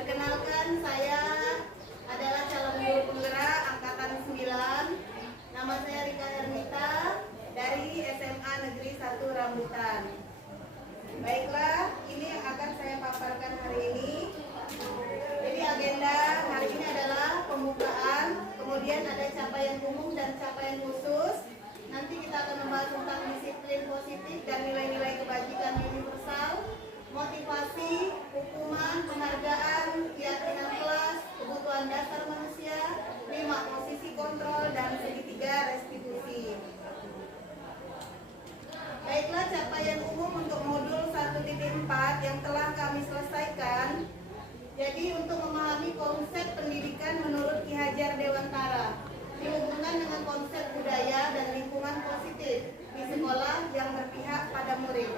Perkenalkan, saya adalah calon guru penggerak angkatan 9. Nama saya Rika Ernita dari SMA Negeri 1 Rambutan. Baiklah, ini yang akan saya paparkan hari ini. Jadi agenda hari ini adalah pembukaan, kemudian ada capaian umum dan capaian khusus. Nanti kita akan membahas tentang disiplin positif dan nilai-nilai kebajikan universal, motivasi, hukuman, penghargaan, keyakinan kelas, kebutuhan dasar manusia, 5 posisi kontrol, dan segitiga restitusi. Baiklah, capaian umum untuk modul 1.4 yang telah kami selesaikan. Jadi untuk memahami konsep pendidikan menurut Ki Hajar Dewantara dihubungkan dengan konsep budaya dan lingkungan positif di sekolah yang berpihak pada murid.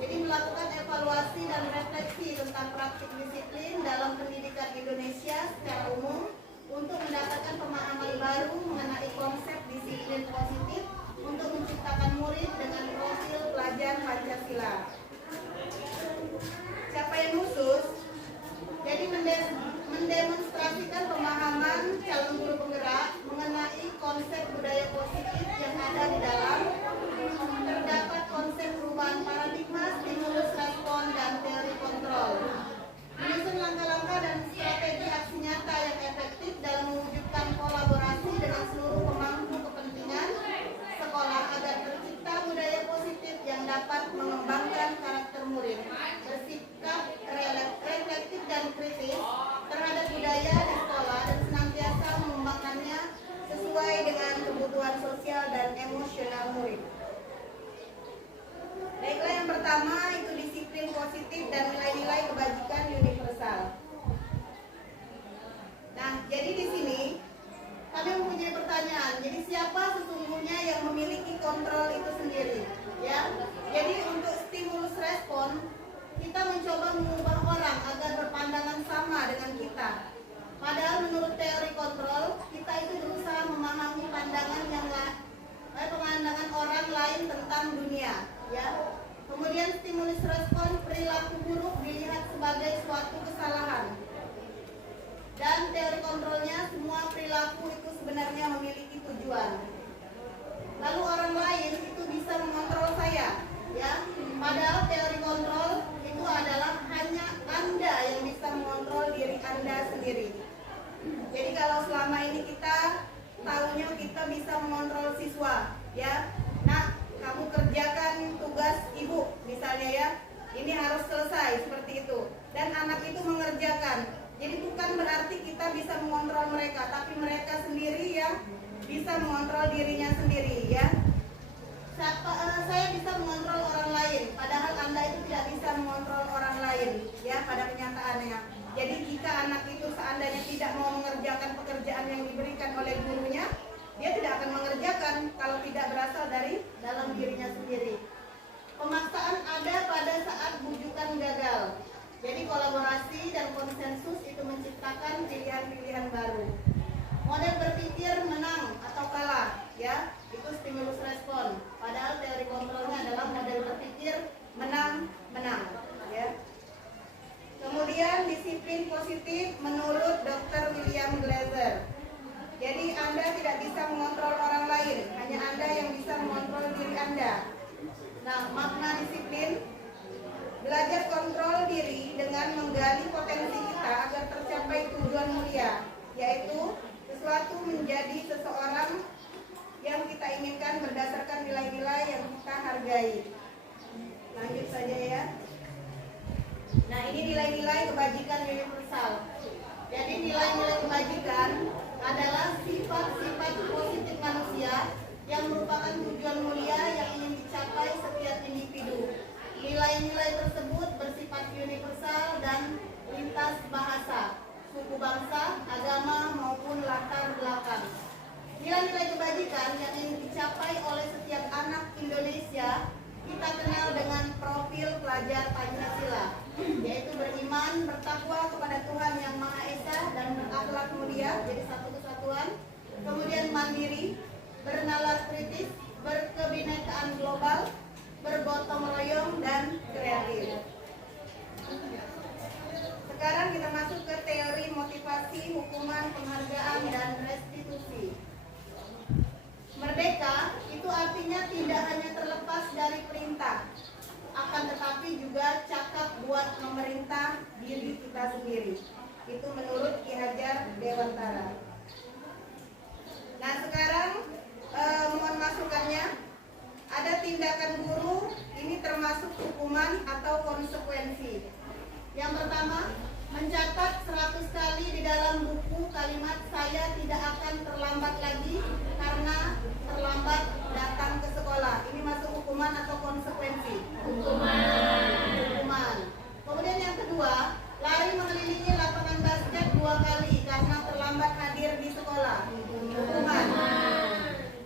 Jadi melakukan evaluasi dan refleksi tentang praktik disiplin dalam pendidikan Indonesia secara umum untuk mendapatkan pemahaman baru mengenai konsep disiplin positif untuk menciptakan murid dengan profil pelajar Pancasila. Capaian khusus, jadi mendemonstrasikan pemahaman calon guru penggerak mengenai konsep budaya positif yang ada di dalam. Terdapat konsep perubahan paradigma, stimulus respon, dan teori kontrol. Menyusun langkah-langkah dan strategi aksi nyata yang efektif dalam mewujudkan kolaborasi dengan seluruh pemangku kepentingan sekolah agar tercipta budaya positif yang dapat mengembangkan karakter murid, bersikap reflektif dan kritis terhadap budaya di sekolah dan senantiasa mengembangkannya sesuai dengan kebutuhan sosial dan emosional murid. Baiklah, yang pertama itu disiplin positif dan nilai-nilai kebajikan universal. Nah, jadi di sini kami mempunyai pertanyaan. Jadi siapa sesungguhnya yang memiliki kontrol itu sendiri? Ya. Jadi untuk stimulus respon, kita mencoba mengubah orang agar berpandangan sama dengan kita. Padahal menurut teori kontrol, kita itu berusaha memahami pemandangan orang lain tentang dunia, ya. Kemudian stimulus respon, perilaku buruk dilihat sebagai suatu kesalahan. Dan teori kontrolnya, semua perilaku itu sebenarnya memiliki tujuan. Lalu orang lain itu bisa mengontrol saya, ya. Padahal teori kontrol itu adalah hanya Anda yang bisa mengontrol diri Anda sendiri. Jadi kalau selama ini kita tahunya kita bisa mengontrol siswa, ya. Nah, kamu kerjakan tugas ibu misalnya, ya. Ini harus selesai seperti itu. Dan anak itu mengerjakan. Jadi bukan berarti kita bisa mengontrol mereka, tapi mereka sendiri yang bisa mengontrol dirinya sendiri, ya. Saya bisa mengontrol orang lain, padahal Anda itu tidak bisa mengontrol orang lain, ya, pada kenyataannya. Jadi jika anak itu seandainya tidak mau mengerjakan pekerjaan yang diberikan oleh gurunya, dia tidak akan mengerjakan kalau tidak berasal dari dalam dirinya sendiri. Pemaksaan ada pada saat bujukan gagal. Jadi kolaborasi dan konsensus itu menciptakan pilihan-pilihan baru. Model berpikir menang atau kalah, ya, itu stimulus respon. Padahal teori kontrolnya adalah model berpikir menang, ya. Kemudian disiplin positif menurut Dr. William Glasser. Jadi Anda tidak bisa mengontrol orang lain, hanya Anda yang bisa mengontrol diri Anda. Nah, makna disiplin, belajar kontrol diri dengan menggali potensi kita agar tercapai tujuan mulia, yaitu sesuatu menjadi seseorang yang kita inginkan berdasarkan nilai-nilai yang kita hargai. Lanjut saja, ya. Nah, ini nilai-nilai kebajikan universal. Jadi nilai-nilai kebajikan adalah sifat-sifat positif manusia yang merupakan tujuan mulia yang ingin dicapai setiap individu. Nilai-nilai tersebut bersifat universal dan lintas bahasa, suku bangsa, agama, maupun latar belakang. Nilai-nilai kebajikan yang ingin dicapai oleh setiap anak Indonesia kita kenal dengan profil pelajar Pancasila, yaitu beriman, bertakwa kepada Tuhan Yang Maha Esa dan berakhlak mulia, jadi satu kesatuan. Kemudian mandiri, bernalar kritis, berkebinekaan global, bergotong royong, dan kreatif. Sekarang kita masuk ke membuat memerintah diri kita sendiri. Itu menurut Ki Hajar Dewantara. Nah sekarang mohon masukannya. Ada tindakan guru, ini termasuk hukuman atau konsekuensi. Yang pertama, mencatat 100 kali di dalam buku kalimat saya tidak akan terlambat lagi karena terlambat datang ke sekolah. Ini masuk hukuman atau konsekuensi? Hukuman. Kemudian yang kedua, lari mengelilingi lapangan basket 2 kali karena terlambat hadir di sekolah. Hukuman.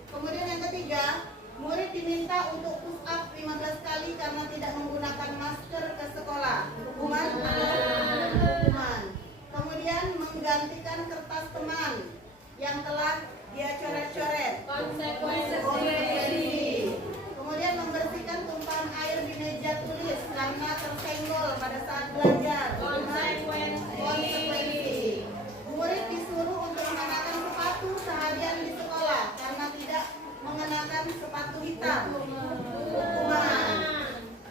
Kemudian yang ketiga, murid diminta untuk push up 15 kali karena tidak menggunakan masker ke sekolah. Hukuman? Hukuman. Kemudian menggantikan kertas teman yang telah dia coret-coret. Konsekuensi. Kemudian membersihkan tumpahan air di meja tulis karena tersenggol pada saat belajar. Konsekuensi. Murid disuruh untuk mengenakan sepatu seharian di sekolah karena tidak mengenakan sepatu hitam. Hukuman.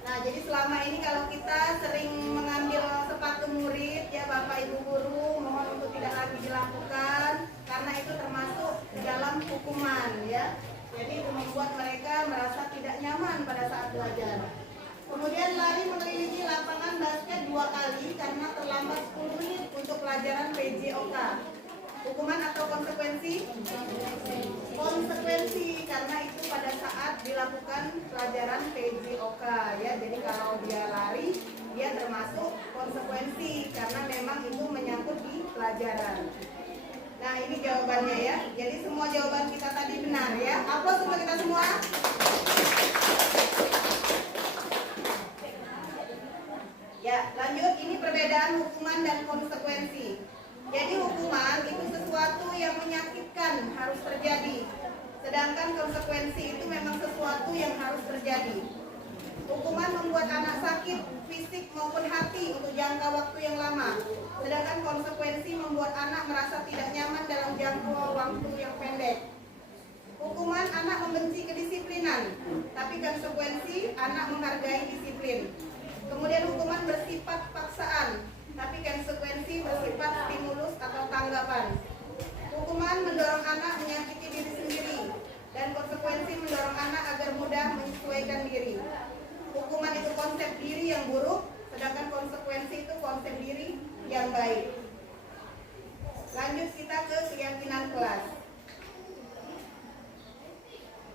Nah, jadi selama ini kalau kita sering mengambil sepatu murid, ya Bapak Ibu guru, mohon untuk tidak lagi dilakukan karena itu termasuk dalam hukuman, ya. Jadi itu membuat mereka merasa tidak nyaman pada saat belajar. Kemudian lari mengelilingi lapangan basket 2 kali karena terlambat 10 menit untuk pelajaran PJOK. Hukuman atau konsekuensi? Konsekuensi, karena itu pada saat dilakukan pelajaran PJOK, ya. Jadi kalau dia lari, dia termasuk konsekuensi karena memang itu menyangkut di pelajaran. Nah, ini jawabannya, ya. Jadi semua jawaban kita tadi benar, ya. Aplaus untuk kita semua. Ya, lanjut. Ini perbedaan hukuman dan konsekuensi. Jadi hukuman itu sesuatu yang menyakitkan harus terjadi. Sedangkan konsekuensi itu memang sesuatu yang harus terjadi. Hukuman membuat anak sakit fisik maupun hati untuk jangka waktu yang lama. Sedangkan konsekuensi membuat anak merasa tidak nyaman dalam jangka waktu yang pendek. Hukuman anak membenci kedisiplinan, tapi konsekuensi anak menghargai disiplin. Kemudian hukuman bersifat paksaan, tapi konsekuensi bersifat stimulus atau tanggapan. Hukuman mendorong anak menyakiti diri sendiri, dan konsekuensi mendorong anak agar mudah menyesuaikan diri. Hukuman itu konsep diri yang buruk, sedangkan konsekuensi itu konsep diri yang baik. Lanjut kita ke keyakinan kelas.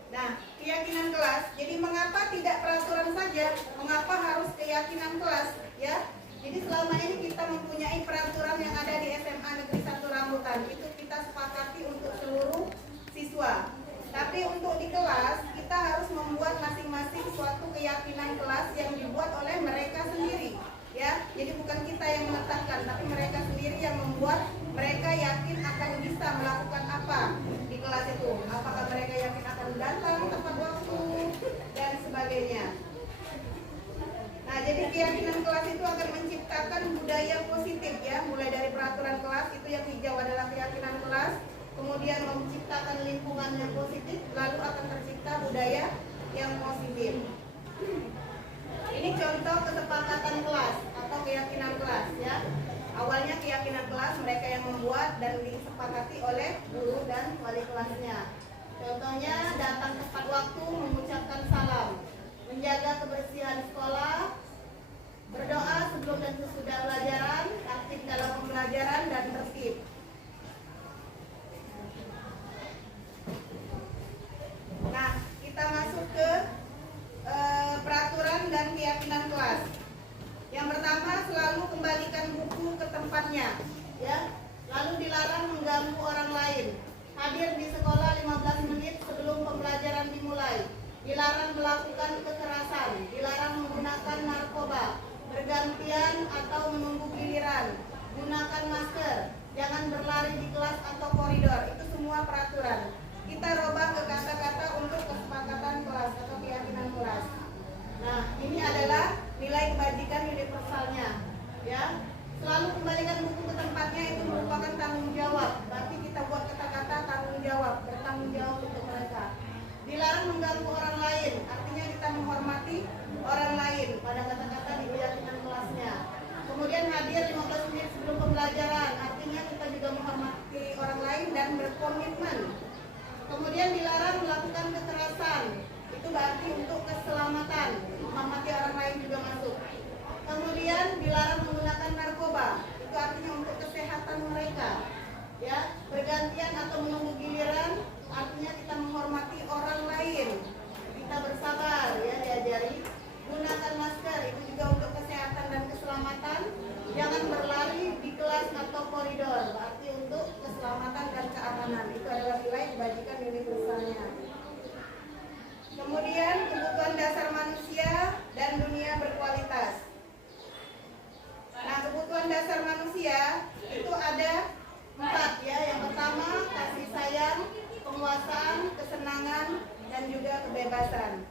Nah, keyakinan kelas. Jadi mengapa tidak peraturan saja? Mengapa harus keyakinan kelas? Ya. Jadi selama ini kita mempunyai peraturan yang ada di SMA Negeri 1 Rambutan. Itu kita sepakati untuk seluruh siswa. Tapi untuk di kelas, kita harus membuat masing-masing suatu keyakinan kelas yang dibuat oleh mereka sendiri. Ya, jadi bukan kita yang menetapkan, tapi mereka sendiri yang membuat. Mereka yakin akan bisa melakukan apa di kelas itu. Apakah mereka yakin akan datang tepat waktu dan sebagainya. Nah, jadi keyakinan kelas itu akan menciptakan budaya positif, ya. Mulai dari peraturan kelas, itu yang hijau adalah keyakinan kelas. Kemudian menciptakan lingkungan yang positif, lalu akan tercipta budaya yang positif. Ini contoh kesepakatan kelas atau keyakinan kelas, ya. Awalnya keyakinan kelas mereka yang membuat dan disepakati oleh guru dan wali kelasnya. Contohnya datang tepat waktu, mengucapkan salam, menjaga kebersihan sekolah, berdoa sebelum dan sesudah pelajaran, aktif dalam pembelajaran dan tertib. Nah, kita masuk ke peraturan dan keyakinan kelas. Yang pertama, selalu kembalikan buku ke tempatnya, ya. Lalu dilarang mengganggu orang lain. Hadir di sekolah 15 menit sebelum pembelajaran dimulai. Dilarang melakukan kekerasan, dilarang menggunakan narkoba, bergantian atau menunggu giliran, gunakan masker, jangan berlari di kelas atau koridor. Itu semua peraturan. Kita robah ke kata-kata untuk kesepakatan kelas atau keyakinan kelas. Nah, ini adalah nilai kebajikan universalnya, ya. Selalu kembalikan buku ke tempatnya, itu merupakan tanggung jawab. Berarti kita buat kata-kata tanggung jawab, bertanggung jawab untuk mereka. Dilarang mengganggu orang lain, artinya kita menghormati orang lain pada kata-kata di keyakinan kelasnya. itu berarti untuk keselamatan, menghormati orang lain juga masuk. Kemudian dilarang menggunakan narkoba, itu artinya untuk kesehatan mereka. Ya, bergantian atau menunggu giliran, artinya kita menghormati orang lain. Kita bersabar, ya, diajari. Gunakan masker, itu juga untuk kesehatan dan keselamatan. Jangan berlari di kelas atau koridor, berarti untuk keselamatan dan keamanan. Itu adalah nilai kebajikan universalnya. Kemudian kebutuhan dasar manusia dan dunia berkualitas. Nah, kebutuhan dasar manusia itu ada 4, ya. Yang pertama, kasih sayang, penguasaan, kesenangan, dan juga kebebasan.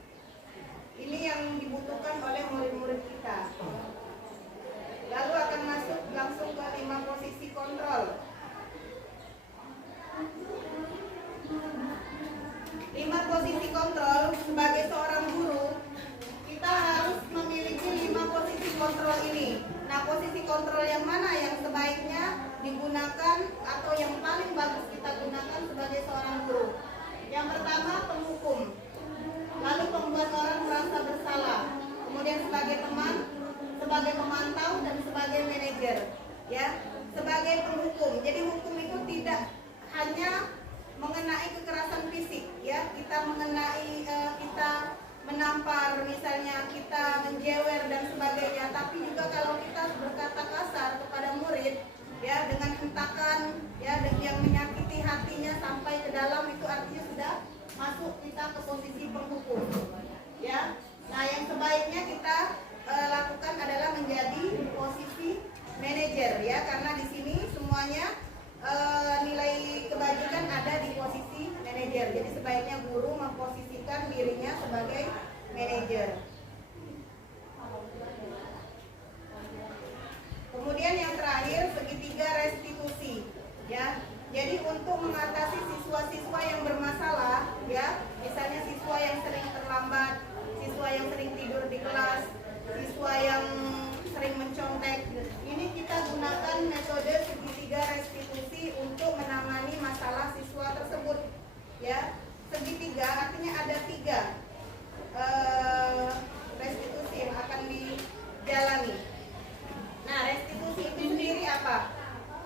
Ini yang dibutuhkan oleh murid-murid kita. Lalu akan masuk langsung ke 5 posisi kontrol. 5 posisi kontrol sebagai seorang guru, kita harus memiliki 5 posisi kontrol ini. Nah, posisi kontrol yang mana yang sebaiknya digunakan atau yang paling bagus kita gunakan sebagai seorang guru? Yang pertama, penghukum. Lalu pembuat orang merasa bersalah. Kemudian sebagai teman, sebagai pemantau, dan sebagai manajer. Ya, sebagai penghukum. Jadi hukum itu tidak hanya mengenai kekerasan fisik, ya. Kita mengenai kita menampar, misalnya kita menjewer dan sebagainya. Tapi juga kalau kita berkata kasar kepada murid, ya, dengan hentakan, ya, yang menyakiti hatinya sampai ke dalam, itu artinya sudah masuk kita ke posisi penghukum, ya. Nah, yang sebaiknya kita lakukan adalah menjadi posisi manajer, ya, karena di sini semuanya nilai kebajikan ada di posisi manajer. Jadi sebaiknya guru memposisikan dirinya sebagai manajer. Kemudian yang terakhir, segitiga restitusi, ya. Jadi untuk mengatasi siswa-siswa yang bermasalah, ya, misalnya siswa yang sering terlambat, siswa yang sering tidur di kelas, siswa yang sering mencontek, ini kita gunakan metode segitiga restitusi untuk menangani masalah siswa tersebut, ya. Segitiga artinya ada 3 restitusi yang akan dijalani. Nah, restitusi itu sendiri apa?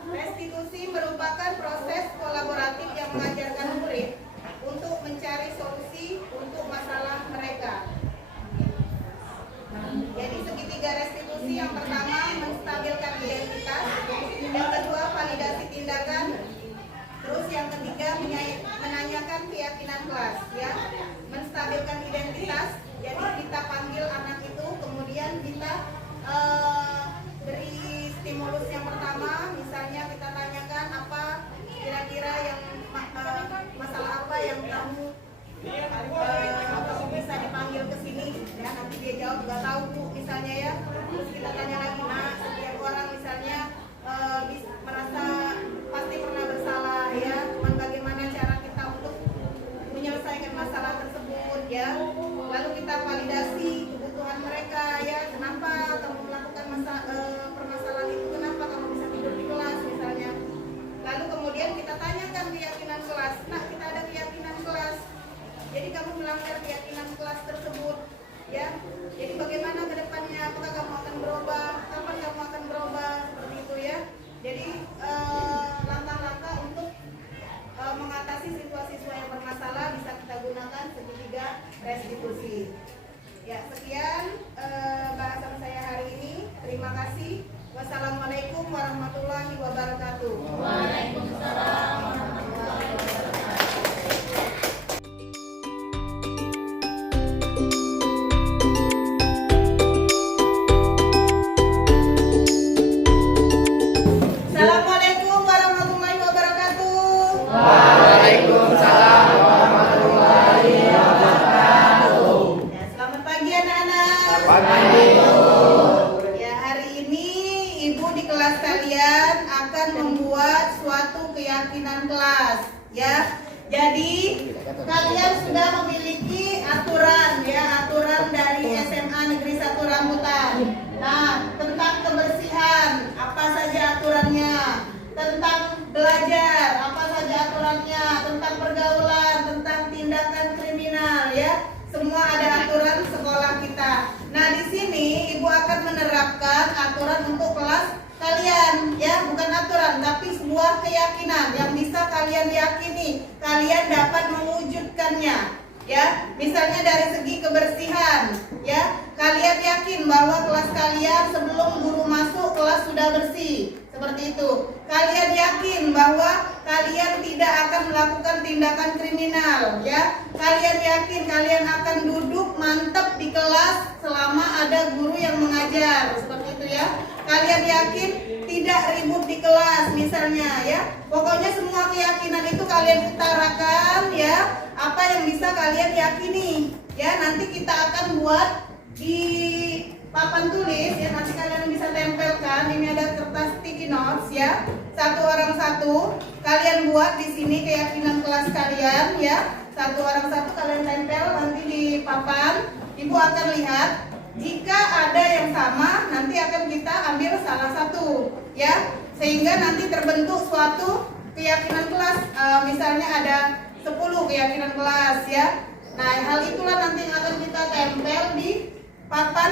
Restitusi merupakan proses kolaboratif yang mengajarkan murid untuk mencari solusi untuk masalah mereka. Jadi segitiga restitusi, yang pertama menstabilkan identitas, yang kedua validasi tindakan, terus yang ketiga menanyakan keyakinan kelas, ya. Menstabilkan identitas, jadi kita panggil anak itu, kemudian kita beri stimulus yang pertama, misalnya kita tanyakan apa kira-kira yang masalah apa yang kamu bisa dipanggil ke sini, ya. Nanti dia jawab nggak tahu Bu, misalnya, ya. Terus kita tanya lagi, nah, setiap orang misalnya merasa pasti pernah bersalah, ya. Cuman bagaimana cara kita untuk menyelesaikan masalah tersebut, ya. Lalu kita validasi kebutuhan mereka, ya. Kenapa kamu melakukan permasalahan itu? Kenapa kamu bisa tidur di kelas, misalnya. Lalu kemudian kita tanyakan keyakinan kelas. Nah, kita ada keyakinan kelas. Jadi kamu melanggar keyakinan kelas tersebut, ya. Jadi bagaimana ke depannya? Apakah kamu akan berubah? Kapan kamu akan berubah? Seperti itu, ya. Jadi langkah-langkah untuk mengatasi siswa-siswa yang bermasalah bisa kita gunakan segitiga restitusi. Ya, sekian bahasan saya hari ini. Terima kasih. Wassalamualaikum warahmatullahi wabarakatuh. Waalaikumsalam warahmatullahi wabarakatuh. Assalamualaikum warahmatullahi wabarakatuh. Waalaikumsalam warahmatullahi wabarakatuh. Ya, selamat pagi anak-anak. Pagi. Ya, hari ini Ibu di kelas kalian akan membuat suatu keyakinan kelas, ya. Jadi kalian sudah memiliki aturan, ya, aturan dari SMA Negeri 1 Rambutan. Nah, tentang kebersihan apa saja aturannya, tentang belajar apa saja aturannya, tentang pergaulan, tentang tindakan kriminal, ya. Semua keyakinan yang bisa kalian yakini, kalian dapat mewujudkannya. Ya, misalnya dari segi kebersihan, ya, kalian yakin bahwa kelas kalian sebelum guru masuk kelas sudah bersih, seperti itu. Kalian yakin bahwa kalian tidak akan melakukan tindakan kriminal, ya. Kalian yakin kalian akan duduk mantap di kelas selama ada guru yang mengajar, seperti itu ya. Kalian yakin tidak ribut di kelas misalnya, ya. Pokoknya semua keyakinan itu kalian utarakan, ya. Apa yang bisa kalian yakini, ya. Nanti kita akan buat di papan tulis, ya. Nanti kalian bisa tempelkan. Ini ada kertas sticky notes, ya. Satu orang satu. Kalian buat di sini keyakinan kelas kalian, ya. Satu orang satu kalian tempel nanti di papan. Ibu akan lihat. Jika ada yang sama, nanti akan kita ambil salah satu, ya. Sehingga nanti terbentuk suatu keyakinan kelas. Misalnya ada 10 keyakinan kelas, ya. Nah, hal itulah nanti yang akan kita tempel di papan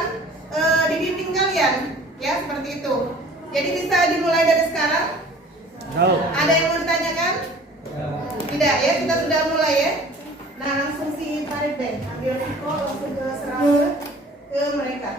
di dinding kalian, ya, seperti itu. Jadi bisa dimulai dari sekarang. Ada yang mau ditanyakan? Tidak, ya, kita sudah mulai, ya. Nah, langsung si Farid deh, ambil Riko langsung ke mereka.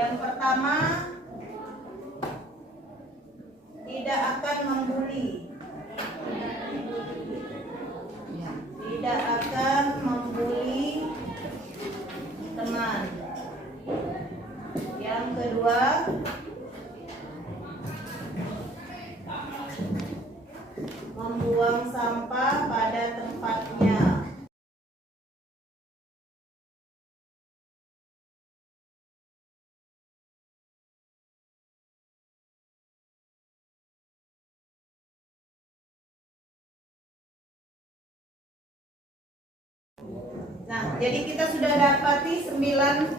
Yang pertama, tidak akan membuli. Tidak akan membuli teman. Yang kedua, membuang sampah pada tempatnya. Nah, jadi kita sudah dapati 9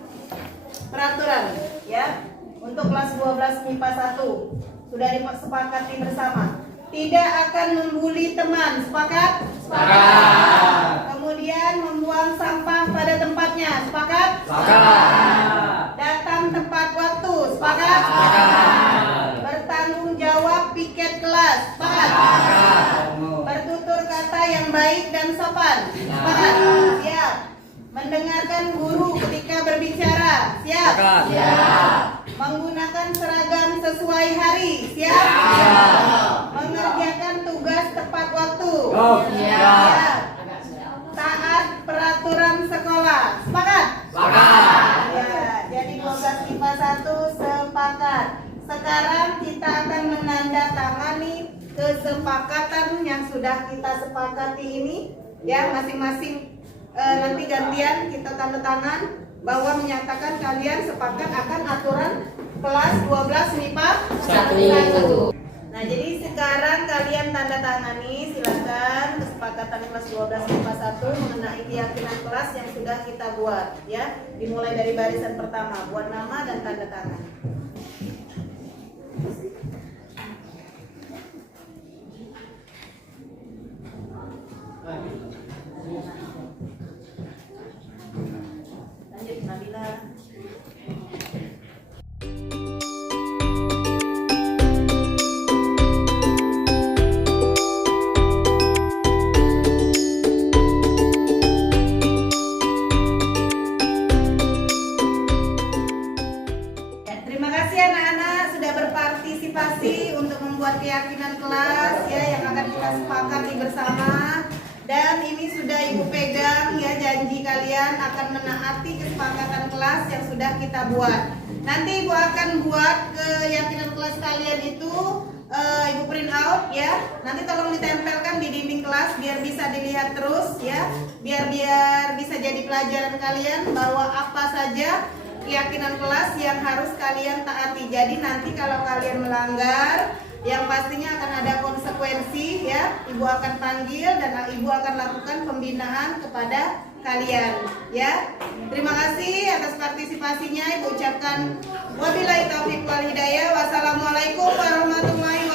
peraturan, ya, untuk kelas 12 MIPA 1. Sudah disepakati bersama. Tidak akan membuli teman, sepakat? Sepakat. Kemudian membuang sampah pada tempatnya, sepakat? Sepakat. Datang tepat waktu, sepakat? Sepakat. Bertanggung jawab piket kelas, sepakat? Sepakat. Bertutur kata yang baik dan sopan, sepakat? Siap. Mendengarkan guru ketika berbicara, siap? Siap. Menggunakan seragam sesuai hari, siap? Mengerjakan tugas tepat waktu, Siap. Taat peraturan sekolah, sepakat? Sepakat. Ya, jadi 12 MIPA 1 sepakat. Sekarang kita akan menandatangani kesepakatan yang sudah kita sepakati ini, ya, masing-masing. Nanti gantian kita tanda tangan bahwa menyatakan kalian sepakat akan aturan kelas 12 MIPA 1. Nah, jadi sekarang kalian tanda tangani, silakan, kesepakatan kelas 12 MIPA 1 mengenai keyakinan kelas yang sudah kita buat, ya. Dimulai dari barisan pertama, buat nama dan tanda tangan. Lanjut, Nabila. partisipasi untuk membuat keyakinan kelas ya yang akan kita sepakati bersama. Dan ini sudah Ibu pegang ya, janji kalian akan menaati kesepakatan kelas yang sudah kita buat. Nanti Ibu akan buat keyakinan kelas kalian itu Ibu print out ya. Nanti tolong ditempelkan di dinding kelas biar bisa dilihat terus ya. Biar bisa jadi pelajaran kalian bahwa apa saja keyakinan kelas yang harus kalian taati. Jadi nanti kalau kalian melanggar, yang pastinya akan ada konsekuensi ya. Ibu akan panggil dan Ibu akan lakukan pembinaan kepada kalian ya. Terima kasih atas partisipasinya. Ibu ucapkan wabillahi taufiq wal hidayah. Wassalamualaikum warahmatullahi wabarakatuh.